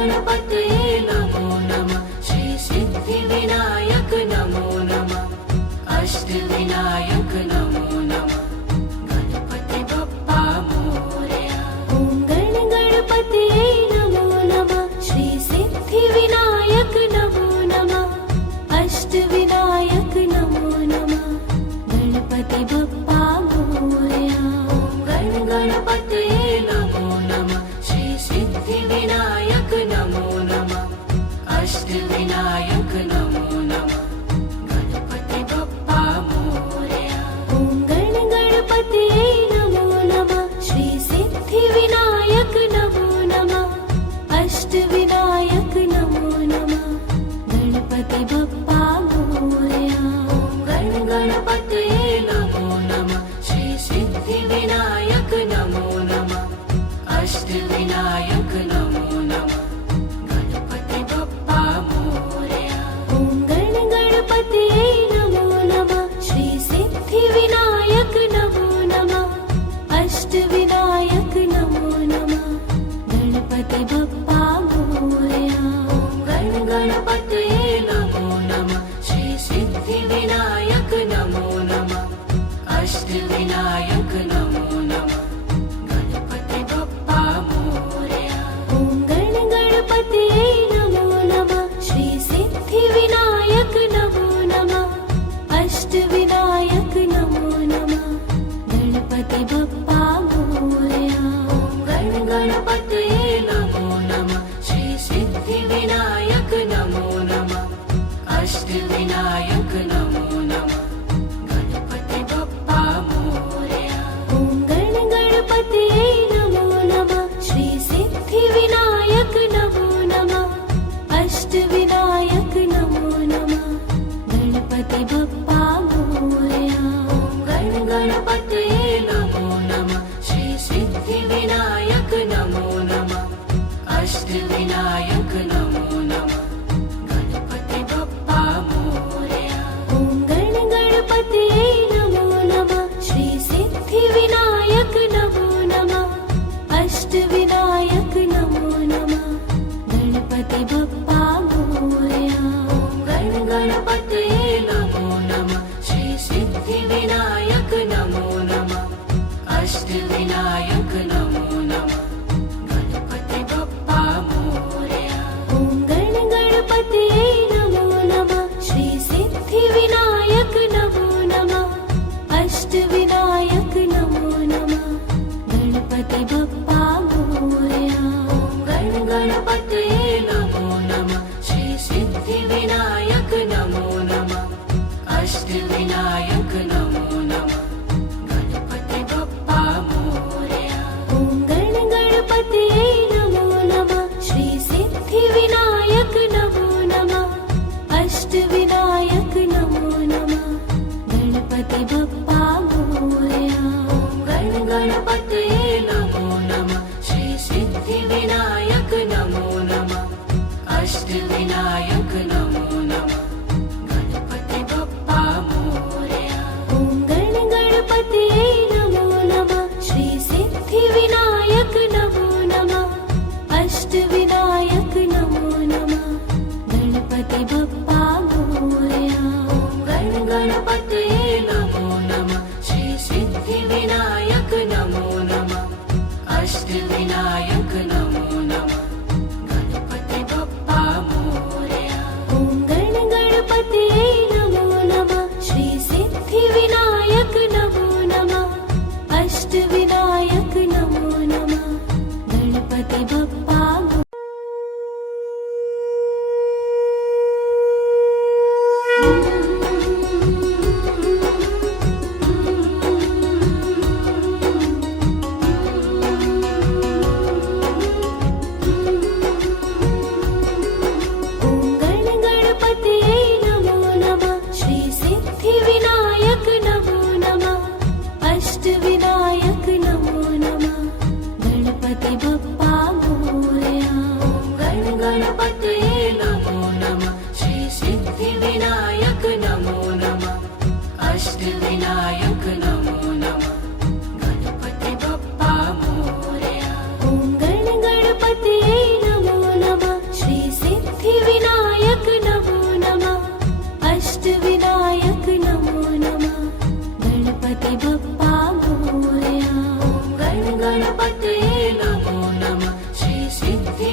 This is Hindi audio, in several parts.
गणपतये नमो नमः। श्री सिद्धिविनायक नमो नमः। अष्टविनायक नमो नमः। गणपति बप्पा मोरया। ॐ गणपतये नमो नमः। श्री सिद्धिविनायक नमो नमः। अष्टविनायक नमो नमः। गणपति बप्पा मोरया। ॐ गणपतये नमो नमः। श्री सिद्धिविनायक नमो नमः। अष्टविनायक नमो नमः। गणपति बप्पा मोरया। ॐ गणपतये नमो नमः। श्री सिद्धिविनायक नमो नमः। अष्टविनायक नमो नमः। गणपति बप्पा मोरया। ॐ गणपतये नमो नमः। श्री सिद्धिविनायक नमो नमः। अष्टविनायक नमो नमः। गणपति बप्पा मोरया। ॐ गणपतये नमो नमः। श्री सिद्धिविनायक नमो नमः। अष्टविनायक नमो नमः। गणपति बप्पा मोरया। ॐ गणपतये नमो नमः। श्री सिद्धिविनायक नमो नमः। अष्टविनायक नमो नमः। गणपति बप्पा मोरया। ॐ गणपतये नमो नमः। श्री सिद्धिविनायक नमो नमः। अष्टविनायक नमो नमः। गणपति बप्पा मोरया। ॐ गणपतये नमो नमः।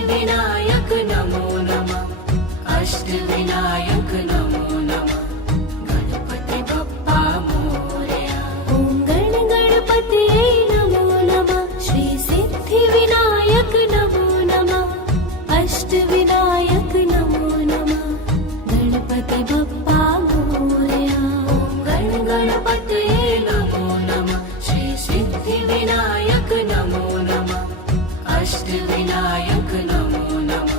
सिद्धिविनायक नमो नमः अष्टविनायक नमो नमः गणपति बप्पा मोरया ॐ गण गणपतये नमो नमः श्री सिद्धिविनायक नमो नमः अष्टविनायक नमो नमः गणपति बप्पा मोरया गण गणपतये नमो नमः श्री सिद्धिविनायक नमो नमः अष्टविनायक नमो नमः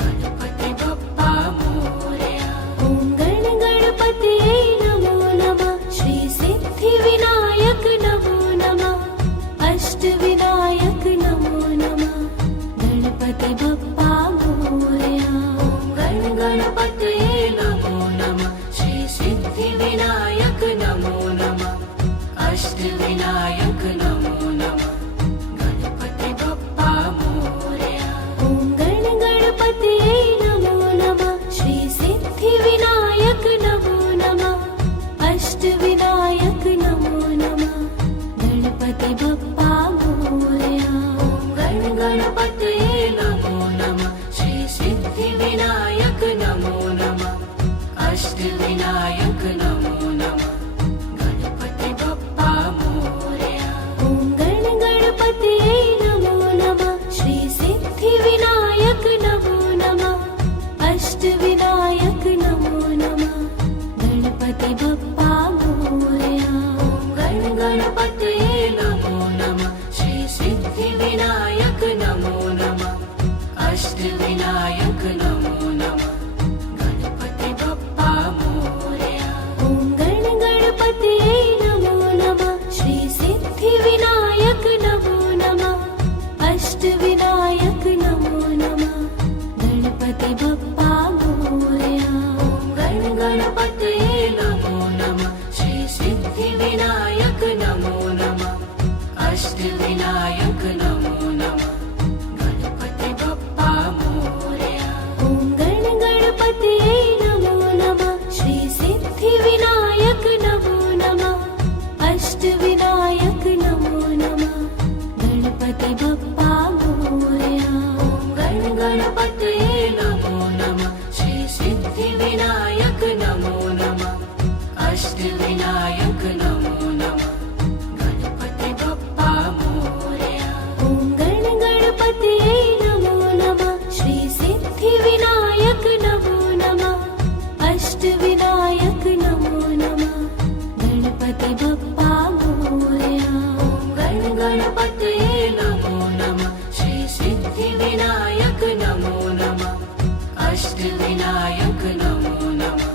गणपति बप्पा मोरया ॐ गण गणपतये नमो नमः श्री सिद्धिविनायक नमो नमः अष्टविनायक नमो नमः गणपति बप्पा मोरया गण गणपतये नमो नमः श्री सिद्धिविनायक नमो नमः अष्टविनायक नमो नमः गणपति बप्पा मोरया ॐ गण गणपतये नमो नमः श्री सिद्धिविनायक नमो नमः अष्टविनायक नमो नमः गणपति बप्पा मोरया गण गणपतये नमो नमः श्री सिद्धिविनायक नमो नमः अष्टविनायक नमो नमः गणपति बप्पा मोरया ॐ गण गणपतये नमो नमः श्री सिद्धिविनायक नमो नमः अष्टविनायक नमो नमः गणपति बप्पा मोरया गण गणपतये नमो नमः श्री सिद्धिविनायक नमो नमः अष्टविनायक नमो नमः गणपति बप्पा मोरया ॐ गण गणपतये नमो नमः श्री सिद्धिविनायक नमो नमः अष्टविनायक नमो नमः गणपति बप्पा मोरया गण गणपतये नमो नमः श्री सिद्धिविनायक नमो नमः अष्टविनायक नमो नमः गणपति बप्पा मोरया ॐ गण गणपतये नमो नमः श्री सिद्धिविनायक नमो नमः अष्टविनायक नमो नमः गणपति बप्पा मोरया गण गणपतये नमो नमः श्री सिद्धिविनायक नमो नमः अष्टविनायक नमो नमः गणपति बप्पा मोरया ॐ गण गणपतये नमो नमः श्री सिद्धिविनायक नमो नमः अष्टविनायक नमो नमः गणपति बप्पा मोरया गण गणपतये नमो नमः श्री सिद्धिविनायक नमो नमः अष्टविनायक नमो नमः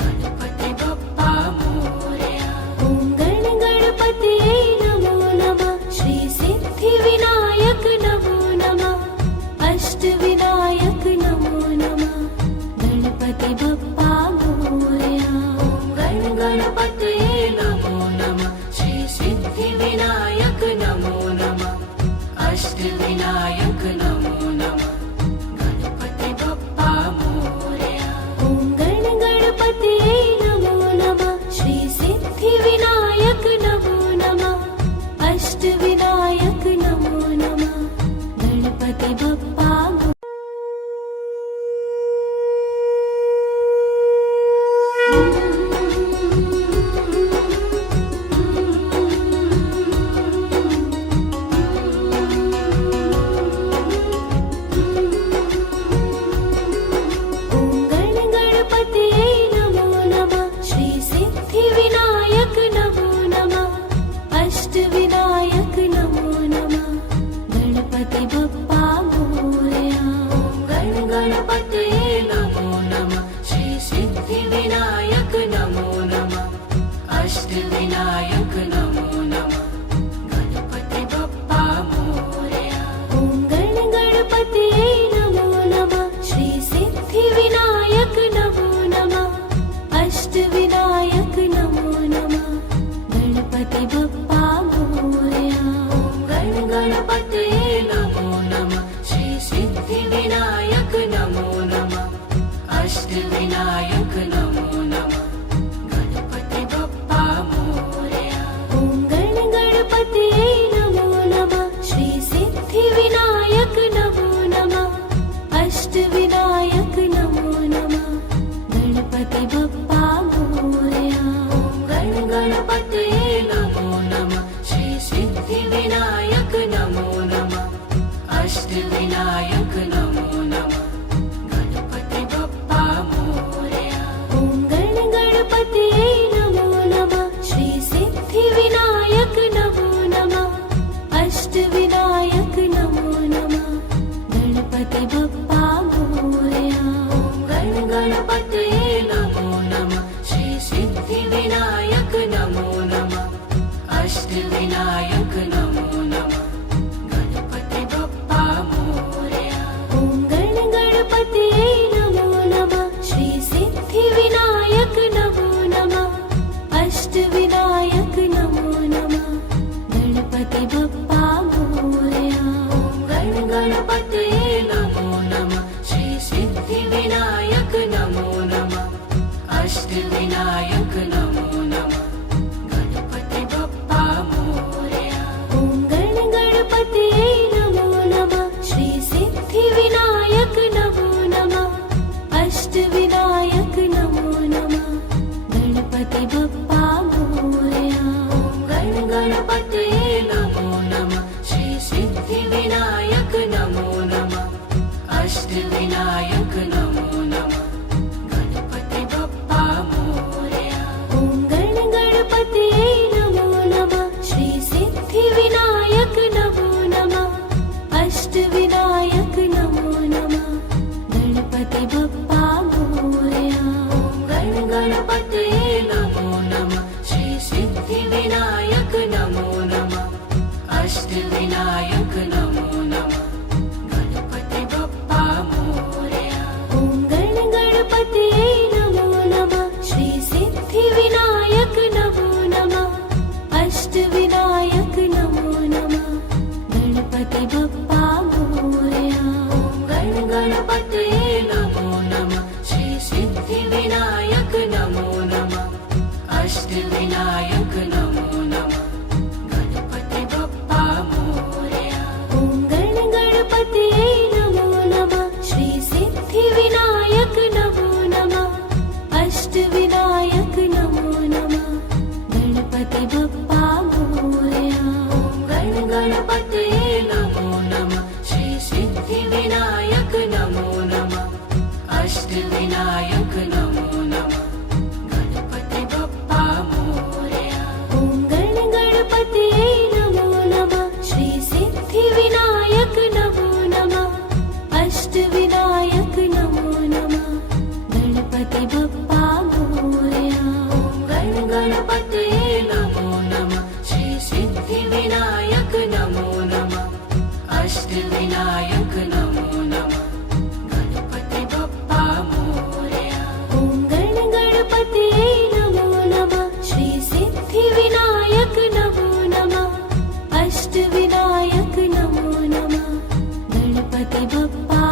गणपति बप्पा मोरया ॐ गण गणपतये नमो नमः श्री सिद्धिविनायक नमो नमः अष्टविनायक नमो नमः गणपति बप्पा मोरया गण गणपतये नमो नमः श्री सिद्धिविनायक नमो नमः अष्टविनायक नमो नमः गणपति बप्पा मोरया ॐ गण गणपतये नमो नमः श्री सिद्धिविनायक नमो नमः अष्टविनायक नमो नमः गणपति बप्पा ॐ गण गणपतये नमो नमः श्री सिद्धिविनायक नमो नमः अष्टविनायक नमो नमः गणपति बप्पा मोरया गण गणपतये नमो नमः श्री सिद्धिविनायक नमो नमः अष्टविनायक नमो नमः गणपति बप्पा मोरया ॐ गण गणपतये नमो नमः श्री सिद्धिविनायक नमो नमः अष्टविनायक नमो नमः गणपति बप्पा मोरया गण गणपतये नमो नमः श्री सिद्धिविनायक नमो नमः अष्टविनायक नमो नमः गणपति बप्पा मोरया ॐ गण गणपतये नमो नमः श्री सिद्धिविनायक नमो नमः गणपति बप्पा मोरया। ॐ गणपतये नमो नमः। श्री सिद्धिविनायक नमो नमः। अष्टविनायक नमो नमः। गणपति बप्पा मोरया। ॐ गणपतये नमो नमः। श्री सिद्धिविनायक नमो नमः। अष्टविनायक नमो नमः। गणपति बप्पा मोरया। ॐ गणपतये नमो नमः। श्री सिद्धिविनायक नमो नमः। अष्टविनायक नमो नमः। गणपति बप्पा मोरया। ॐ गणपतये नमो नमः। श्री सिद्धिविनायक नमो नमः। अष्टविनायक नमो नमः। गणपति बप्पा मोरया। ॐ गणपतये नमो नमः। श्री सिद्धिविनायक नमो नमः। अष्टविनायक नमो नमः। गणपति बप्पा मोरया। ॐ गणपतये नमो नमः। श्री सिद्धिविनायक नमो नमः। अष्टविनायक नमो नमः। गणपति बप्पा मोरया। ॐ गणपतये नमो नमः। श्री सिद्धिविनायक नमो नमः। अष्टविनायक नमो नमः। गणपति बप्पा मोरया। ॐ गणपतये नमो नमः। श्री सिद्धिविनायक नमो नमः। अष्टविनायक नमो नमः। गणपति बप्पा मोरया। ॐ गणपतये नमो नमः। श्री सिद्धिविनायक नमो नमः। अष्टविनायक नमो नमः। गणपति बप्पा मोरया। ॐ गणपतये नमो नमः। श्री सिद्धिविनायक नमो नमः। अष्टविनायक नमो नमः। गणपति बप्पा मोरया। ॐ गणपतये नमो नमः। श्री सिद्धिविनायक नमो नमः। अष्टविनायक नमो नमः। गणपति बप्पा मोरया। ॐ गणपतये नमो नमः। श्री सिद्धिविनायक नमो नमः। अष्टविनायक नमो नमः। गणपति बप्पा मोरया। ॐ गणपतये नमो नमः। श्री सिद्धिविनायक नमो नमः। अष्टविनायक नमो नमः। गणपति बप्पा मोरया। ॐ गणपतये नमो नमः। श्री सिद्धिविनायक नमो नमः। अष्टविनायक नमो नमः। गणपति बप्पा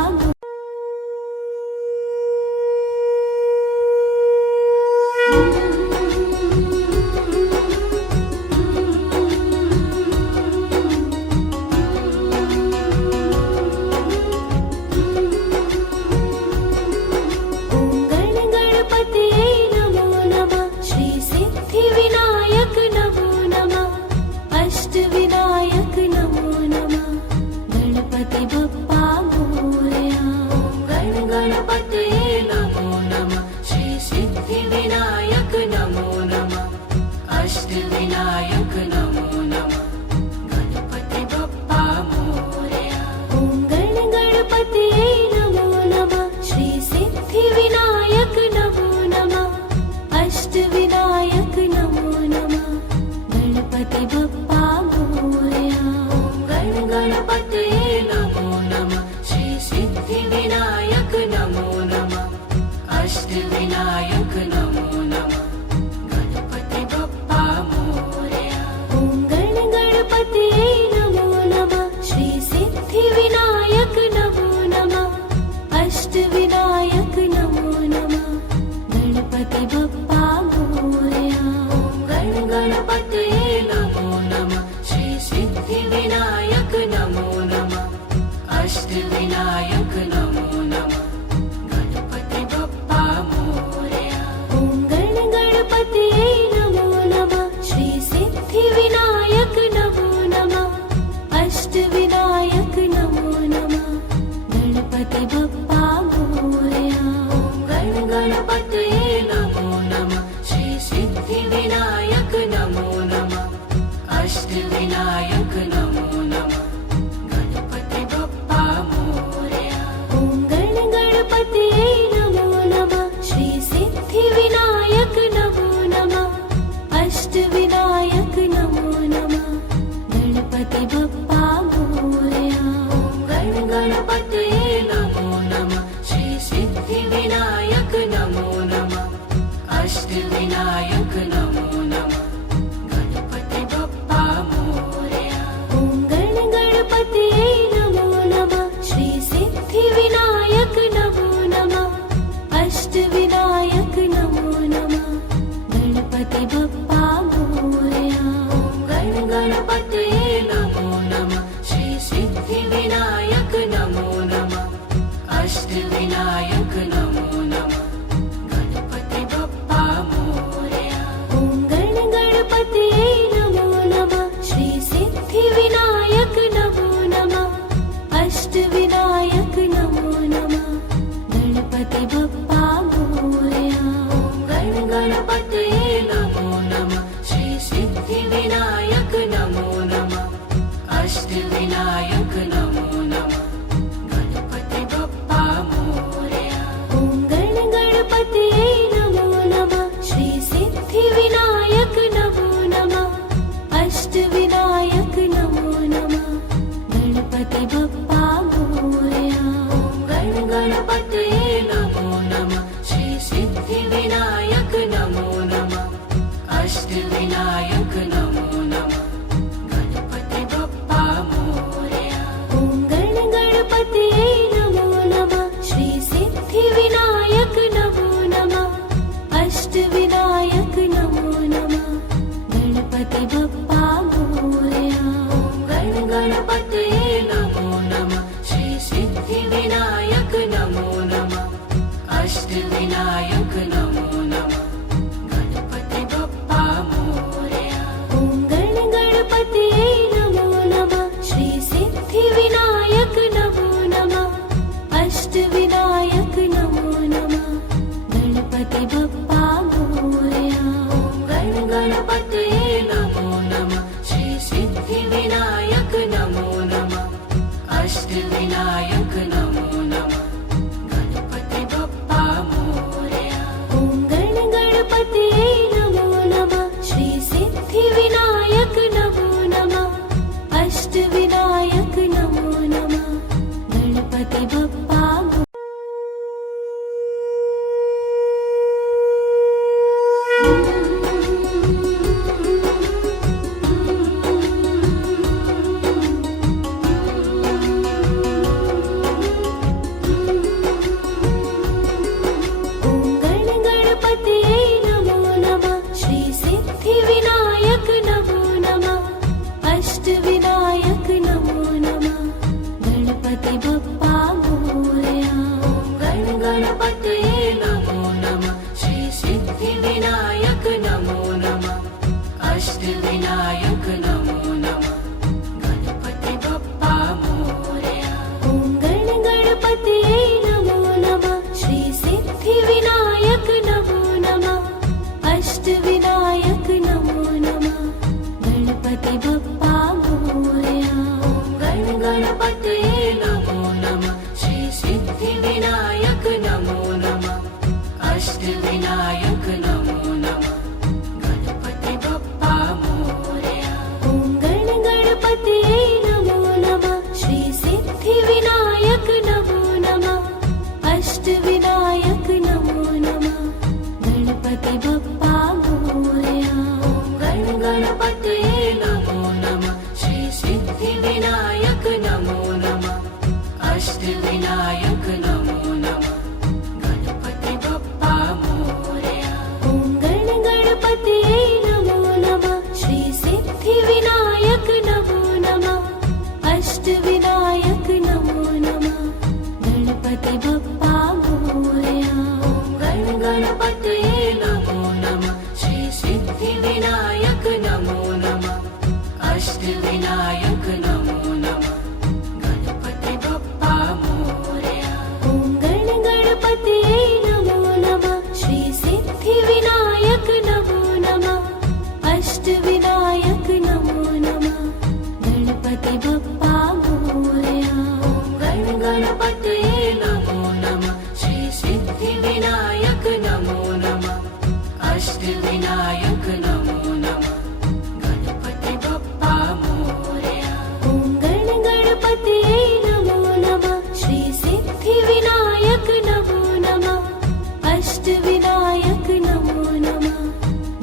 ॐ गणपतये नमो नमः। श्री सिद्धिविनायक नमो नमः। अष्टविनायक नमो नमः। गणपति बप्पा मोरया। ॐ गणपतये नमो नमः। श्री सिद्धिविनायक नमो नमः। अष्टविनायक नमो नमः। गणपति बप्पा मोरया। ॐ गणपतये नमो नमः। श्री सिद्धिविनायक नमो नमः। अष्टविनायक नमो नमः। गणपति बप्पा मोरया। ॐ गणपतये नमो नमः। श्री सिद्धिविनायक नमो नमः। अष्टविनायक नमो नमः। गणपति बप्पा मोरया। ॐ गणपतये नमो नमः। श्री सिद्धिविनायक नमो नमः। अष्टविनायक नमो नमः। गणपति बप्पा मोरया। ॐ गणपतये नमो नमः। श्री सिद्धिविनायक नमो नमः। अष्टविनायक नमो नमः। गणपति बप्पा मोरया। ॐ गणपतये नमो नमः। श्री सिद्धिविनायक नमो नमः। अष्टविनायक नमो नमः। गणपति बप्पा मोरया। ॐ गणपतये नमो नमः। श्री सिद्धिविनायक नमो नमः। अष्टविनायक नमो नमः। गणपति बप्पा मोरया। अष्टविनायक नमो नमः गणपति बप्पा मोरया। ॐ गणपतये नमो नमः श्री सिद्धिविनायक नमो नमः अष्टविनायक नमो नमः गणपति बप्पा मोरया। ॐ गणपतये नमो नमः श्री सिद्धिविनायक नमो नमः अष्टविनायक नमो नमः गणपति बप्पा मोरया। ॐ गणपतये नमो नमः श्री सिद्धिविनायक नमो नमः अष्टविनायक नमो नमः गणपति बप्पा मोरया। ॐ गणपतये नमो नमः श्री सिद्धिविनायक नमो नमः अष्टविनायक नमो नमः गणपति बप्पा मोरया। ॐ गणपतये नमो नमः श्री सिद्धिविनायक नमो नमः अष्टविनायक नमो नमः गणपति बप्पा मोरया। ॐ गणपतये नमो नमः श्री सिद्धिविनायक नमो नमः अष्टविनायक नमो नमः गणपति बप्पा मोरया। ॐ गणपतये नमो नमः श्री सिद्धिविनायक नमो नमः अष्टविनायक नमो नमः गणपति बप्पा मोरया। ॐ गणपतये नमो नमः श्री सिद्धिविनायक नमो नमः अष्टविनायक नमो नमः गणपति बप्पा मोरया। ॐ गणपतये नमो नमः श्री सिद्धिविनायक नमो नमः अष्टविनायक नमो नमः गणपति बप्पा ॐ गणपतये नमो नमः श्री सिद्धिविनायक नमो नमः अष्टविनायक नमो नमः गणपति बप्पा मोरया। ॐ गणपतये नमो नमः श्री सिद्धिविनायक नमो नमः अष्टविनायक नमो नमः गणपति बप्पा मोरया। ॐ गणपतये नमो नमः श्री सिद्धिविनायक नमो नमः अष्टविनायक नमो नमः गणपति बप्पा मोरया। ॐ गणपतये नमो नमः श्री सिद्धिविनायक नमो नमः अष्टविनायक नमो नमः गणपति बप्पा मोरया। ॐ गणपतये नमो नमः श्री सिद्धिविनायक नमो नमः अष्टविनायक नमो नमः गणपति बप्पा मोरया। ॐ गणपतये नमो नमः श्री सिद्धिविनायक नमो नमः अष्टविनायक नमो नमः गणपति बप्पा मोरया। ॐ गणपतये नमो नमः श्री सिद्धिविनायक नमो नमः अष्टविनायक नमो नमः गणपति बप्पा मोरया। ॐ गणपतये नमो नमः श्री सिद्धिविनायक नमो नमः अष्टविनायक नमो नमः गणपति बप्पा मोरया। ॐ गणपतये नमो नमः श्री सिद्धिविनायक नमो नमः अष्टविनायक नमो नमः गणपति बप्पा मोरया। ॐ गणपतये नमो नमः श्री सिद्धिविनायक नमो नमः अष्टविनायक नमो नमः गणपति बप्पा मोरया। ॐ गणपतये नमो नमः श्री सिद्धिविनायक नमो नमः अष्टविनायक नमो नमः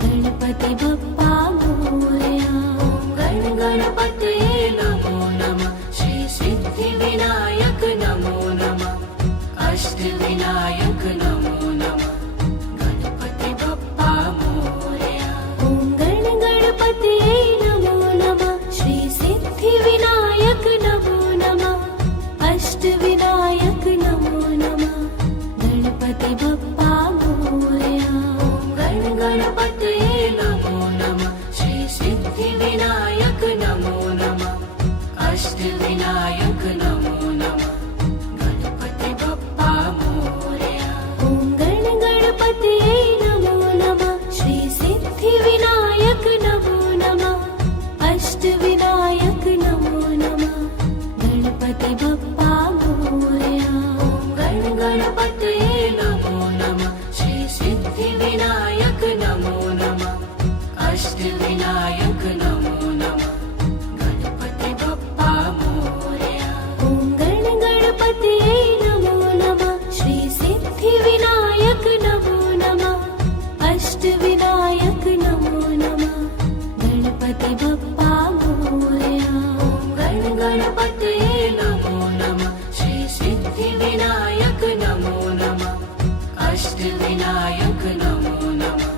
गणपति बप्पा मोरया। ॐ गणपतये नमो नमः श्री सिद्धिविनायक नमो नमः अष्टविनायक नमो नमः गणपति बप्पा मोरया। ॐ गणपतये नमो नमः श्री सिद्धिविनायक नमो नमः अष्टविनायक नमो नमः गणपतये नमो नमः श्री सिद्धिविनायक नमो नमः अष्टविनायक नमो नमः गणपति बप्पा मोरया ॐ गणपतये नमो नमः श्री सिद्धिविनायक नमो नमः अष्टविनायक नमो नमः गणपति बप्पा मोरया ॐ गणपतये नमो नमः श्री सिद्धिविनायक नमो नमः अष्टविनायक नमो नमः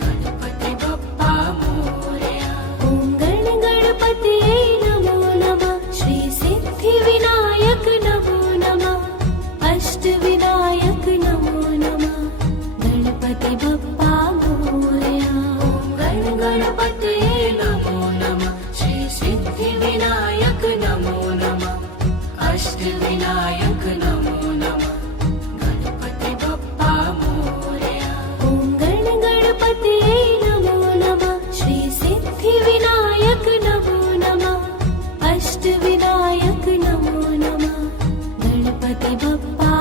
गणपति बप्पा मोरया ॐ गणपतये नमो नमः श्री सिद्धिविनायक नमो नमः अष्टविनायक नमो नमः गणपति बप्पा मोरया ॐ गणपतये नमो नमः श्री सिद्धिविनायक नमो नमः अष्टविनायक नमो नमः गणपति बप्पा मोरया ॐ गणपतये नमो नमः श्री सिद्धिविनायक नमो नमः अष्टविनायक नमो नमः गणपति बप्पा